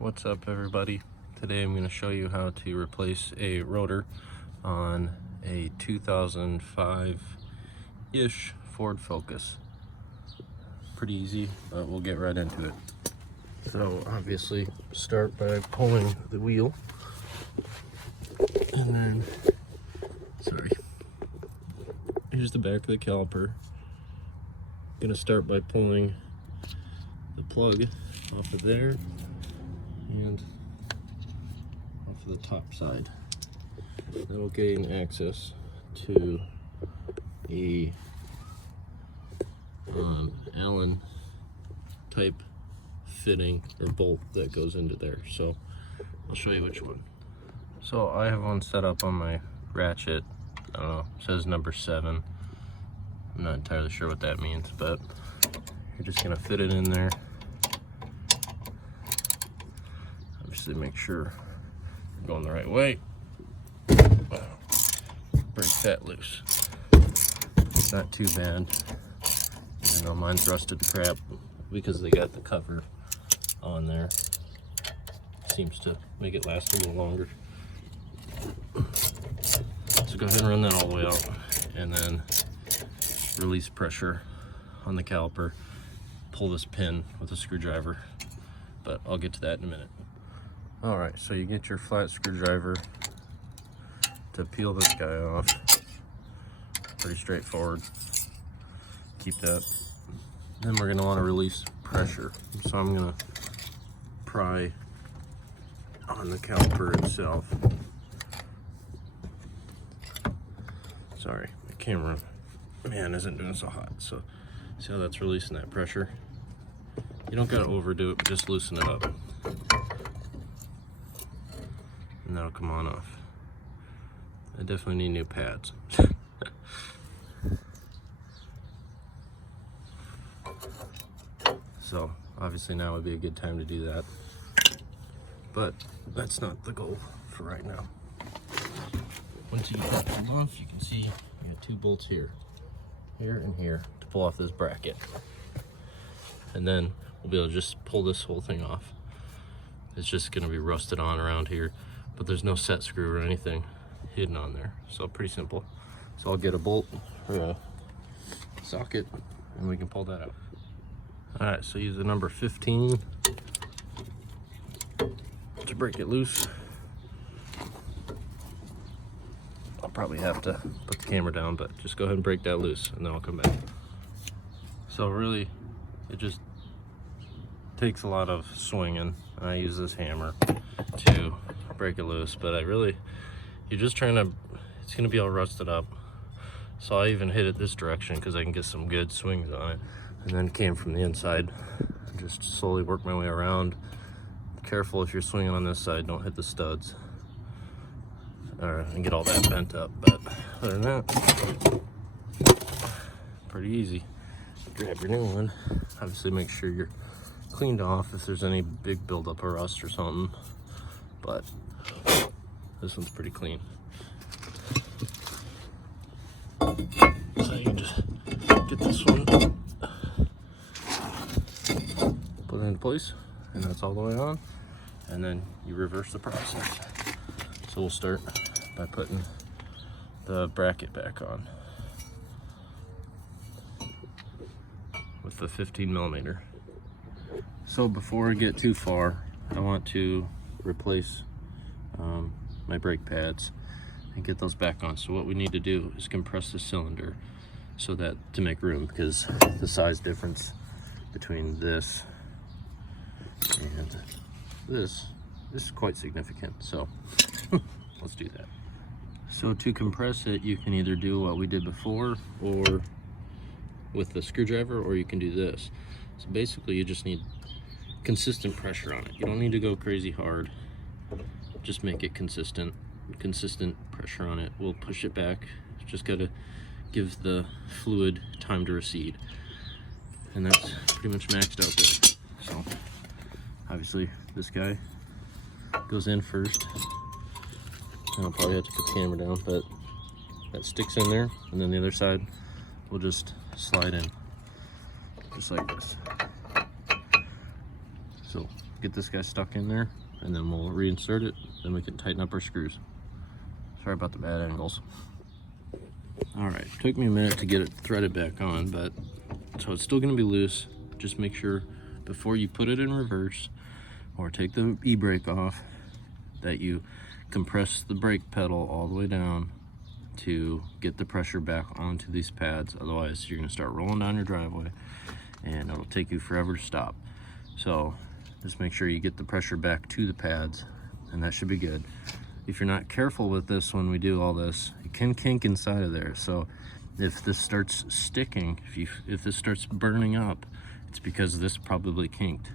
What's up, everybody? Today I'm going to show you how to replace a rotor on a 2005-ish Ford Focus. Pretty easy, but we'll get right into it. So obviously start by pulling the wheel, and then, here's the back of the caliper. I'm going to start by pulling the plug off of there and off of the top side. That will gain access to a Allen type fitting or bolt that goes into there. So I'll show you which one. So I have one set up on my ratchet. I don't know, it says number 7. I'm not entirely sure what that means, but you're just gonna fit it in there. Obviously make sure you're going the right way. Break that loose. It's not too bad. You know, mine's rusted to crap because they got the cover on there. Seems to make it last a little longer. So go ahead and run that all the way out, and then release pressure on the caliper. Pull this pin with a screwdriver, but I'll get to that in a minute. Alright, so you get your flat screwdriver to peel this guy off. Pretty straightforward. Keep that. Then we're going to want to release pressure. So I'm going to pry on the caliper itself. Sorry, the camera, man, isn't doing so hot. So see how that's releasing that pressure? You don't got to overdo it, but just loosen it up. And that'll come on off. I definitely need new pads. So obviously now would be a good time to do that, but that's not the goal for right now. Once you get that pulled off, you can see you got 2 bolts here and here to pull off this bracket, and then we'll be able to just pull this whole thing off. It's just going to be rusted on around here, but there's no set screw or anything hidden on there, so pretty simple. So I'll get a bolt or a socket and we can pull that out. Alright, so use the number 15 to break it loose. I'll probably have to put the camera down, but just go ahead and break that loose and then I'll come back. So really, it just takes a lot of swinging. I use this hammer to break it loose, but you're just trying to, it's going to be all rusted up. So I even hit it this direction because I can get some good swings on it. And then came from the inside. Just slowly work my way around. Careful if you're swinging on this side, don't hit the studs. And get all that bent up. But other than that, pretty easy. Grab your new one. Obviously make sure you're cleaned off if there's any big buildup of rust or something. But this one's pretty clean. So you can just get this one, put it into place, and that's all the way on, and then you reverse the process. So we'll start by putting the bracket back on with the 15mm. So before I get too far, I want to replace my brake pads and get those back on. So what we need to do is compress the cylinder so that to make room, because the size difference between this and this is quite significant. So let's do that. So to compress it, you can either do what we did before or with the screwdriver, or you can do this. So basically you just need consistent pressure on it. You don't need to go crazy hard, just make it consistent pressure on it. We'll push it back, just gotta give the fluid time to recede, and that's pretty much maxed out there. So obviously this guy goes in first, and I'll probably have to put the camera down, but that sticks in there, and then the other side will just slide in just like this. So get this guy stuck in there, and then we'll reinsert it, then we can tighten up our screws. Sorry about the bad angles. All right, took me a minute to get it threaded back on, but so it's still gonna be loose. Just make sure before you put it in reverse or take the e-brake off that you compress the brake pedal all the way down to get the pressure back onto these pads. Otherwise, you're gonna start rolling down your driveway and it'll take you forever to stop. So just make sure you get the pressure back to the pads, and that should be good. If you're not careful with this when we do all this, it can kink inside of there. So if this starts sticking, if this starts burning up, it's because this probably kinked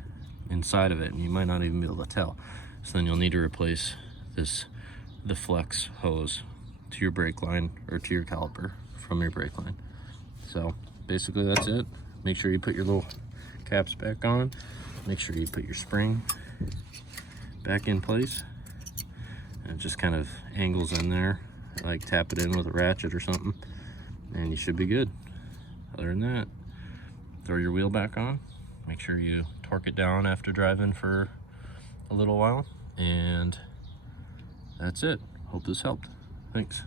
inside of it, and you might not even be able to tell. So then you'll need to replace the flex hose to your brake line or to your caliper from your brake line. So basically that's it. Make sure you put your little caps back on. Make sure you put your spring back in place, and it just kind of angles in there. Like tap it in with a ratchet or something, and you should be good. Other than that, throw your wheel back on. Make sure you torque it down after driving for a little while, and that's it. Hope this helped. Thanks.